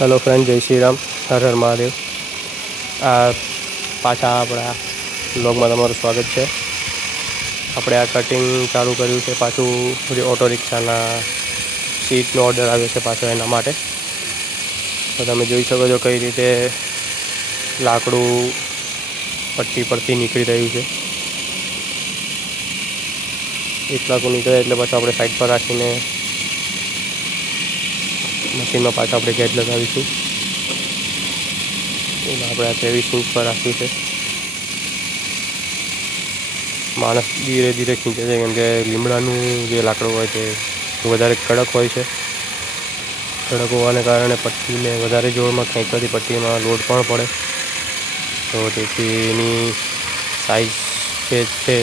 Hello friend, जय श्री राम, हर हर महादेव। आ पाछा आपણા બ્લોગમાં તમારું સ્વાગત છે। આપણે આ કટિંગ ચાલુ કર્યું છે પાછું જે ઓટો રિક્ષાના સીટનો ઓર્ડર આવ્યો છે પાછો એના માટે। તો તમે જોઈ શકો છો કઈ રીતે લાકડું પટ્ટી પરથી નીકળી રહ્યું છે। એક લાકડું નીકળે એટલે પાછું આપણે સાઈડ પર રાખીને મશીનમાં પાછા આપણે ગેજ લગાવીશું। એટલે આપણે આ 23 ઇંચ પર રાખ્યું છે। માણસ ધીરે ધીરે ખીંચે છે કેમ કે લીમડાનું જે લાકડું હોય તે વધારે કડક હોય છે। કડક હોવાને કારણે પટ્ટીને વધારે જોરમાં ખેંચવાથી પટ્ટીમાં લોડ પણ પડે, તો તેથી એની સાઇઝ જે છે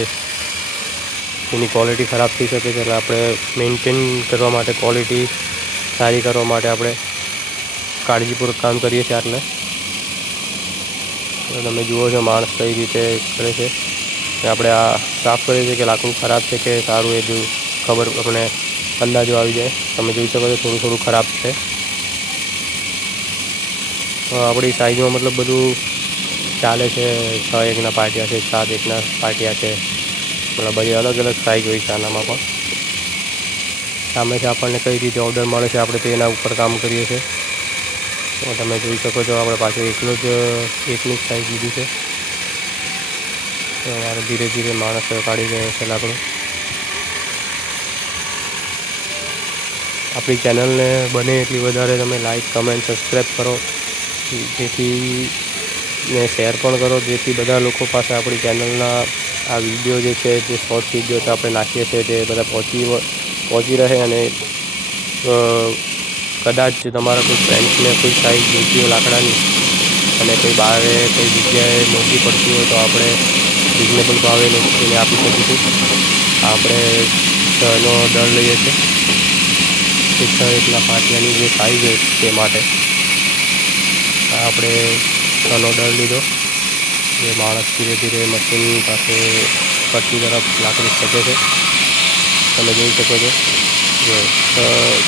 એની ક્વોલિટી ખરાબ થઈ શકે છે। એટલે આપણે મેન્ટેન કરવા માટે, ક્વોલિટી સારી કરવા માટે આપણે કાળજીપૂર્વક કામ કરીએ છીએ। આટલે તમે જુઓ છો માણસ કઈ રીતે કરે છે। આપણે આ સાફ કરીએ છીએ કે લાકડું ખરાબ છે કે સારું, એ જો ખબર આપણે અંદાજો આવી જાય। તમે જોઈ શકો છો થોડું થોડું ખરાબ છે। આપણી સાઈઝમાં મતલબ બધું ચાલે છે। 6 1ના પાટિયા છે, 7 1ના પાટિયા છે, મતલબ બધી અલગ અલગ સાઈઝ હોય છે આનામાં પણ। સામેથી આપણને કઈ રીતે ઓર્ડર મળે છે આપણે તેના ઉપર કામ કરીએ છીએ। તો તમે જોઈ શકો છો આપણે પાછું એકનું જ સાઈઝ લીધું છે। તો અમારે ધીરે ધીરે માણસ કાઢી રહ્યો છે લાકડું। આપણી ચેનલને બને એટલી વધારે તમે લાઈક, કમેન્ટ, સબસ્ક્રાઈબ કરો, જેથી ને શેર પણ કરો, જેથી બધા લોકો પાસે આપણી ચેનલના આ વિડીયો જે છે, જે શોર્ટ વિડીયો છે આપણે નાખીએ છીએ તે બધા પહોંચી રહે। અને કદાચ તમારા કોઈ ફ્રેન્ડ્સને કોઈ સાઈઝ જોઈતી હોય લાકડાની અને કોઈ બહાર કઈ જગ્યાએ મોંઘી પડતી હોય તો આપણે રિઝનેબલ ભાવે એને આપી શકીશું। આપણે 6નો દર લઈએ છીએ, 6 1ના પાટિયાની જે સાઈઝ હોય તે માટે આપણે 6નો દર લીધો। જે માણસ ધીરે ધીરે મશીન પાસે પટ્ટી તરફ લાકડું ખેંચે છે। તમે જોઈ શકો છો જો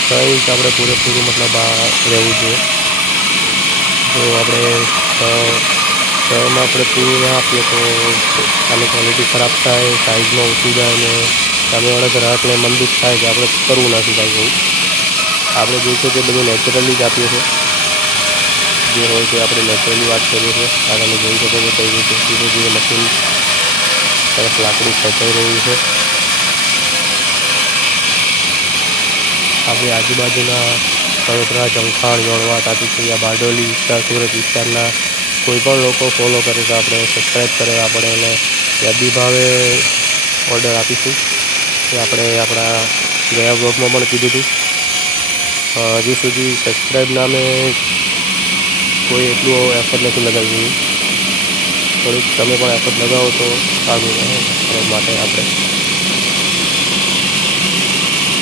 6 ઇંચ આપણે પૂરેપૂરું મતલબ આ રહેવું જોઈએ। જો આપણે 6માં આપણે પૂરું ના આપીએ તો આની ક્વોલિટી ખરાબ થાય, સાઈઝમાં ઓછું જાય ને સામેવાળા ગ્રાહકને મનદુખ થાય કે આપણે કરવું નથી કાંઈ એવું। આપણે જે છે તે બધું નેચરલી જ આપીએ છીએ, જે હોય તે આપણે નેચરલી વાત કરીએ છીએ। આ તમે જોઈ શકો છો કઈ રીતે ધીરે ધીરે મશીન તરફ લાકડું ખેંચાઈ રહ્યું છે। આપણી આજુબાજુના વડોદરા, જંખાણ, જોડવા, તાપીસરિયા, બારડોલી વિસ્તાર, સુરત વિસ્તારના કોઈ પણ લોકો ફોલો કરે તો આપણે સબસ્ક્રાઈબ કરે, આપણે એને વ્યાજબી ભાવે ઓર્ડર આપીશું। એ આપણે આપણા ગયા બ્લોગમાં પણ કીધું હતું। હજી સુધી સબસ્ક્રાઈબ નામે કોઈ એટલું એફર્ટ નથી લગાવ્યું। થોડીક તમે પણ એફર્ટ લગાવો તો સારું રહે સબસ્ક્રાઈબ માટે।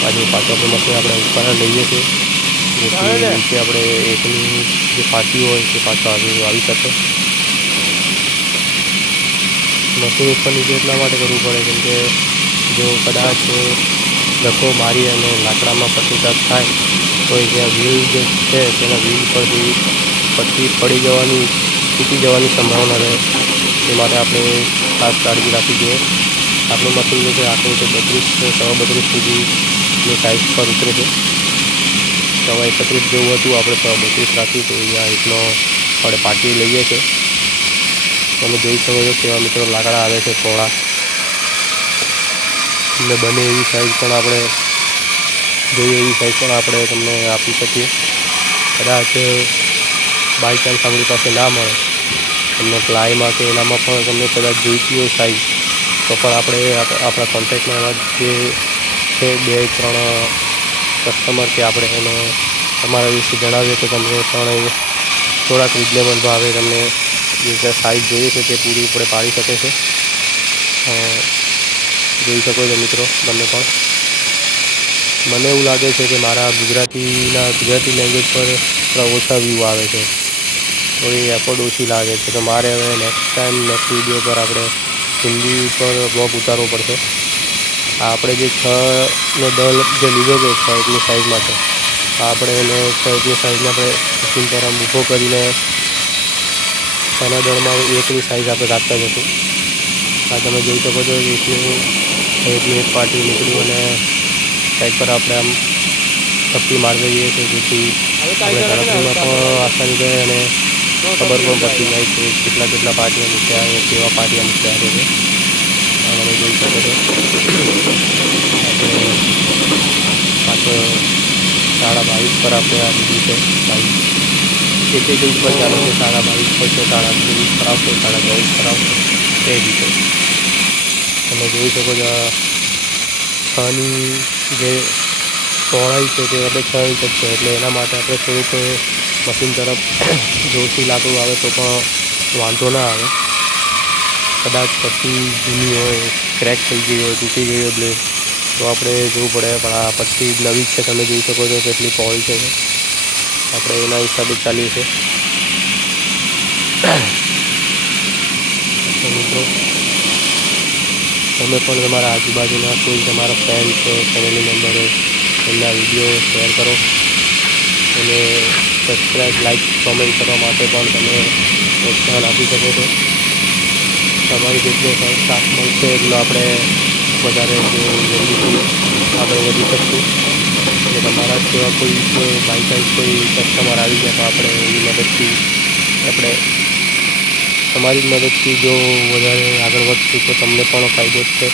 આપણે પાછું આપણે મશીન આપણે ઉપર લઈએ છીએ, જેથી નીચે આપણે એકની જે પાટી હોય તે પાછો આવી શકે। મશીન ઉપર નીચે એટલા માટે કરવું પડે કેમ કે જો કદાચ ધક્કો મારી અને લાકડામાં પટ્ટી ટચ થાય તો એ જે વ્હીલ જે છે તેના વ્હીલ પરથી પટ્ટી પડી જવાની, તૂટી જવાની સંભાવના રહે। એ માટે આપણે ખાસ કાળજી રાખવી જોઈએ। આપણું મશીન જે છે આખું તે 32 સુધીની સાઈઝ પર ઉતરે છે। 31 જેવું હતું, આપણે 32 રાખ્યું તો અહીંયા એટલો આપણે પાટી લઈએ છીએ। તમે જોઈ શકો છો કેવા મિત્રો લાકડા આવે છે પહોળા, ને બને એવી સાઈઝ પણ આપણે જોઈએ એવી સાઈઝ પણ આપણે તમને આપી શકીએ। કદાચ બાય ચાન્સ આપણી પાસે ના મળે તમને પ્લાયમાં કે એનામાં પણ તમને કદાચ જોઈતી હોય સાઈઝ તો પણ આપણે આપણા કોન્ટેક્ટમાં એવા જે છે 2-3 કસ્ટમર કે આપણે એને તમારા વિશે જણાવીએ તો તમને પણ એ થોડાક રિઝનેબલ ભાવે તમને જે સાઈઝ જોઈએ છે તે પૂરી આપણે પાડી શકે છે। જોઈ શકો છો મિત્રો તમે પણ। મને એવું લાગે છે કે મારા ગુજરાતી લેંગ્વેજ પર થોડા ઓછા વ્યૂ આવે છે, થોડી એફર્ટ ઓછી લાગે છે। તો મારે હવે નેક્સ્ટ વિડીયો પર આપણે હિન્દી પર બ્લોગ ઉતારવો પડશે। આ આપણે જે 6નો દર જે લીધો હતો 6 1ની સાઈઝ માટે, આપણે એને 6 સાઈઝને આપણે મશીન પર ઊભો કરીને એના દળમાં 1ની સાઈઝ આપણે કાઢતા જશું. આ તમે જોઈ શકો છો એકની એક પાર્ટી નીકળ્યું અને સાઈડ પર આપણે આમ થપ્પી મારતા જઈએ છીએ, જેથી આપણે ગણતરીમાં પણ આસાની રહે અને ખબર પણ પડતી જાય કે કેટલા પાર્ટીઓ નીકળ્યા છે, કેવા પાર્ટીઓ નીકળ્યા છે. તમે જોઈ શકો છો આપણે પાછળ 22.5 પર આપણે આ લીધું છે. 1 ઇંચ પર ચાલે છે. 22.5 પર છે, 23.5 પર આવશે, 24 પર આવશે, એ રીતે તમે જોઈ શકો છો. 6ની જે પહોળાઈ છે તે આપણે 6 ઇંચ જ છે, એટલે એના માટે આપણે થોડુંક મશીન તરફ જોરથી લાગવું આવે તો પણ વાંધો ના આવે. કદાચ પટ્ટી જૂની હોય, ક્રેક થઈ ગઈ હોય, તૂટી ગઈ હોય બ્લેડ, તો આપણે જોવું પડે. પણ આ પટ્ટી નવી જ છે, તમે જોઈ શકો છો કેટલી પહોળી છે. આપણે એના હિસાબે ચાલીએ છીએ. તો મિત્રો, તમે પણ તમારા આજુબાજુના કોઈ તમારા ફ્રેન્ડ્સ હોય, ફેમિલી મેમ્બર હોય, એમના વિડીયો શેર કરો અને સબસ્ક્રાઈબ, લાઈક, કોમેન્ટ કરવા માટે પણ તમે પ્રોત્સાહન આપી શકો છો. તમારી જેટલો સાથ મળશે એટલો આપણે વધારે જલ્દીથી આગળ વધી શકશું. અને તમારા જેવા કોઈ બાય ચાન્સ કોઈ કસ્ટમર આવી ગયા તો આપણે એની મદદથી આપણે તમારી મદદથી જો વધારે આગળ વધશું તો તમને પણ ફાયદો જ છે.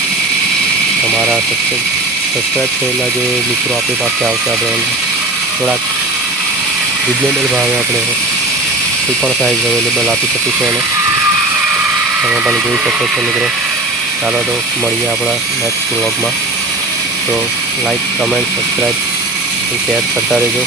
તમારા સબસ્ક્રાઈબ થયેલા જે મિત્રો આપણી પાસે આવશે, આપણે થોડાક રિઝનેબલ ભાવે આપણે કોઈ પણ સાઇઝ અવેલેબલ આપી શકીશું. અને તમે પણ જોઈ શકો છો મિત્રો. ચાલો તો મળીએ આપણા નેક્સ્ટ વ્લોગમાં. તો લાઈક, કમેન્ટ, સબસ્ક્રાઈબ, શેર કરતા રહેજો.